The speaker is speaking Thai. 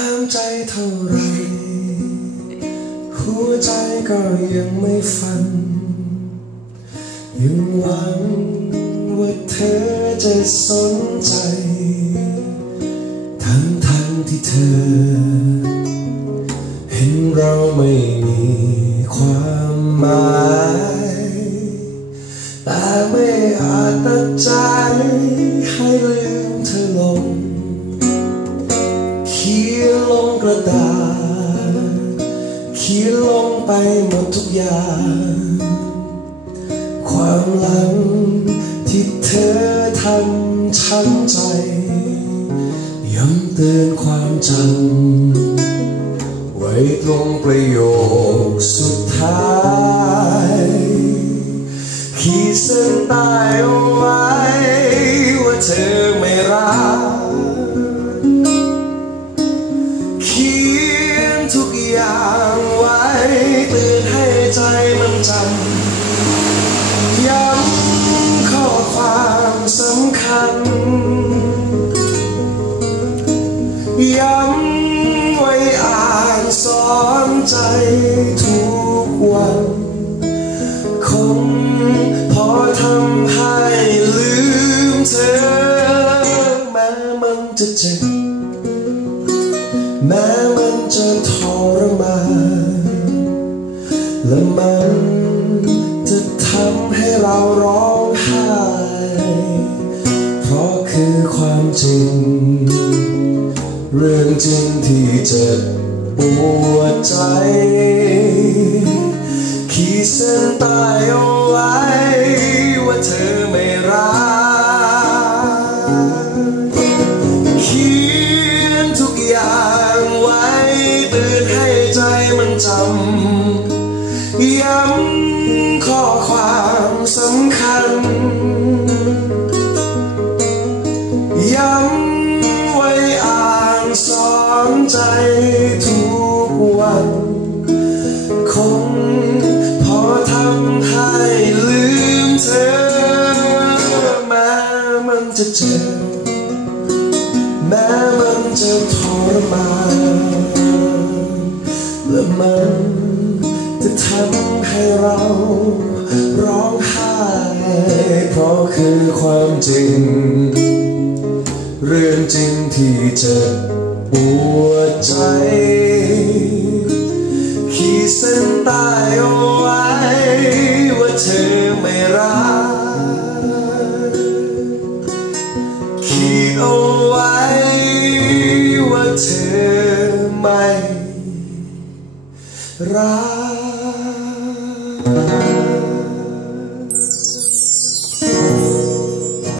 ห้ามใจเท่าไร หัวใจก็ยังไม่ฟัน ยังหวังว่าเธอจะสนใจ ทั้งทั้งที่เธอ เห็นเราไม่มีความหมายแต่ไม่อาจตัดใจ กระดาษเขียนลงไปหมดทุกอย่าง ความหลังที่เธอทำช้ำใจย้ำเตือนความจำไว้ตรงประโยคสุดท้าย ขีดเส้นใต้เอาไว้ว่าเธอ มันจำย้ำข้อความสำคัญ ย้ำไว้อ่านสอนใจทุกวันคงพอทำให้ลืมเธอ แม้มันจะเจ็บแม้มันจะทรมาน และมันจะทำให้เราร้องไห้เพราะคือความจริง เรื่องจริงที่เจ็บปวดใจ ขีดเส้นใต้เอาไว้ ว่าเธอไม่รักเขียนทุกอย่างไว้เตือนให้ใจมันจำ ย้ำข้อความสำคัญ ย้ำไว้อ่านสอนใจทุกวัน คงพอทำให้ลืมเธอแม้มันจะเจ็บแม้มันจะทรมานและมัน ทำให้เราร้องไห้เพราะคือความจริง เรื่องจริงที่เจ็บปวดใจ ขีดเส้นใต้เอาไว้ว่าเธอไม่รักขีดเอาไว้ว่าเธอไม่รัก